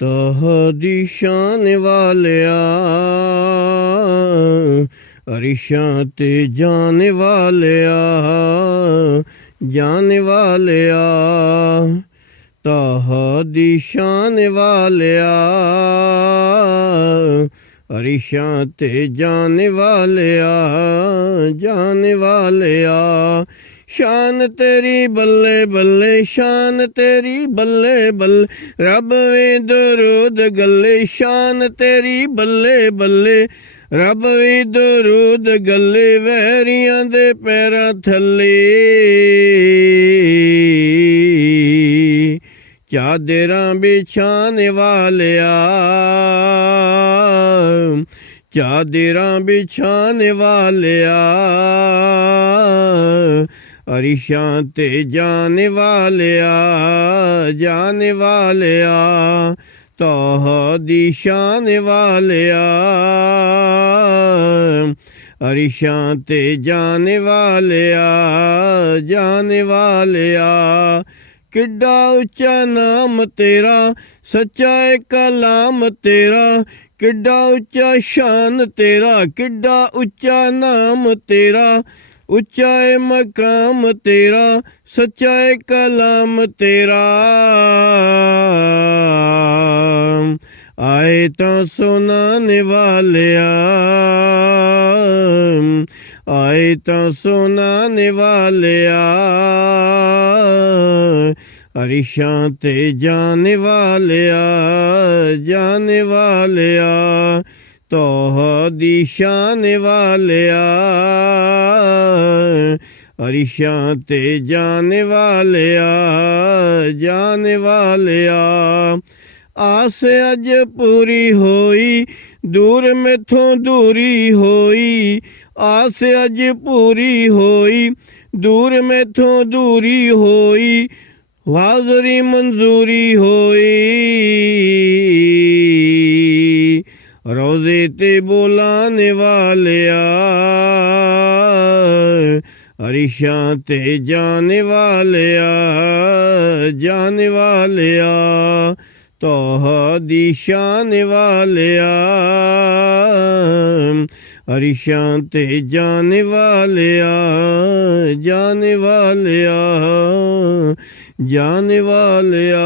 तोहदी शान वालिया अरिशां ते जाने वालिया जाने वालिया तोहदी शान वालिया अरिशां ते जाने वालिया जाने वालिया शान तेरी बल्ले बल्ले शान तेरी बल्ले बल्ले रब वे दरूद गल्ले शान तेरी बल्ले बल्ले रब वे दरूद गल्ले वैरियां दे पैरां थल्ले चादरां बिछाने वालिया चादरां बिछाने वालिया अरिशां ते जाने वालिया जाने वालिया तोहदी शान वालिया अरिशां ते जाने वालिया जाने वालिया किड्डा उच्चा नाम तेरा सच्चा है कलाम तेरा किड्डा उच्चा शान तेरा किड्डा उच्चा नाम तेरा उच्चा है मकाम तेरा सच्चा है कलाम तेरा आए तो सुनाने वालिया आए तो सुनाने वालिया अरिशां ते जाने वालिया जाने वालिया तोहदी शान वालिया अरिशां ते जाने वालिया जाने वालिया आस अज पूरी होई दूर मैथों दूरी होई आस अज पूरी होई दूर मैथों दूरी होई हाज़री मंजूरी होई रोज़े ते बुलाने वालिया अरिशां ते जाने वालिया जाने वालिया तोहदी शान वालिया अरिशां ते जाने वालिया जाने वालिया जाने वालिया।